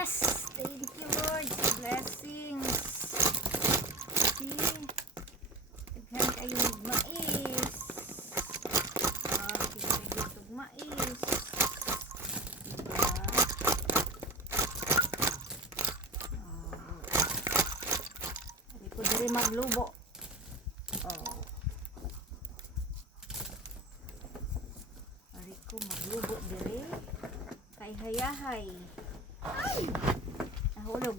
Yes! Thank you, Lord, sa blessings. See? Daghan kayong mais. Pinagitog mais. Diba? Hindi ko diri maglubo. Hindi ko maglubo diri. Kay hayahay. Ay! Nahulog.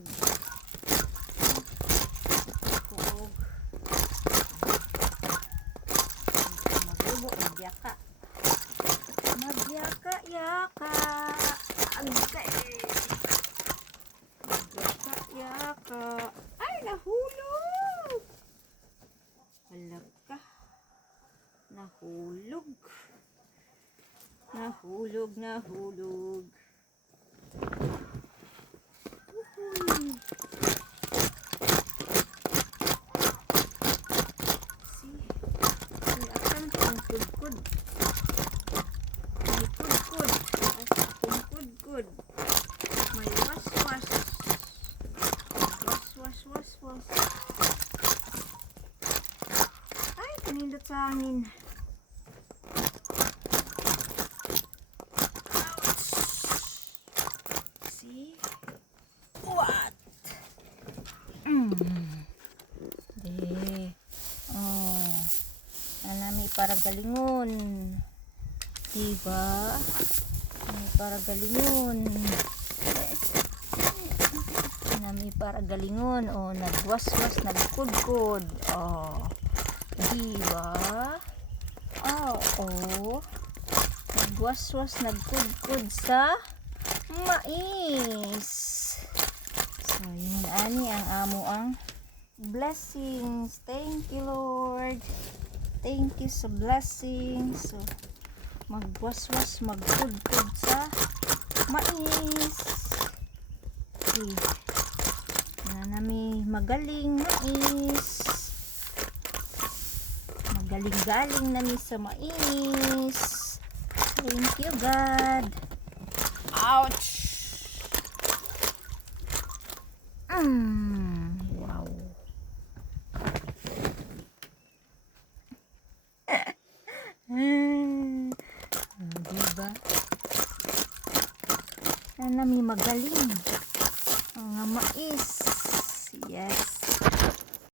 Maglubo, magyaka. Magyaka-yaka. Agkay. Magyaka-yaka. Ay, nahulog. Halaka. Nahulog. Nahulog, nahulog. Kudkud. May kudkud. Kudkud. May was-was. Was-was. Ay, kanindot sa hangin. Ouch! See? What? Anami para galingon. Diba? Para galingon. Anami para galingon. Oh, nagwaswas, nagkudkod. Oh. Diba? Oh. Nagwaswas, nagkudkod sa mais. So, yun ani ang amo ang blessings. Thank you, Lord. Thank you sa blessings. So, magwaswas, magkudkod sa mais. Okay. Na nami magaling mais. Magaling-galing nami sa mais. Thank you, God. Ouch! Wow. Diba? Sana may magaling. Mga mais. Yes.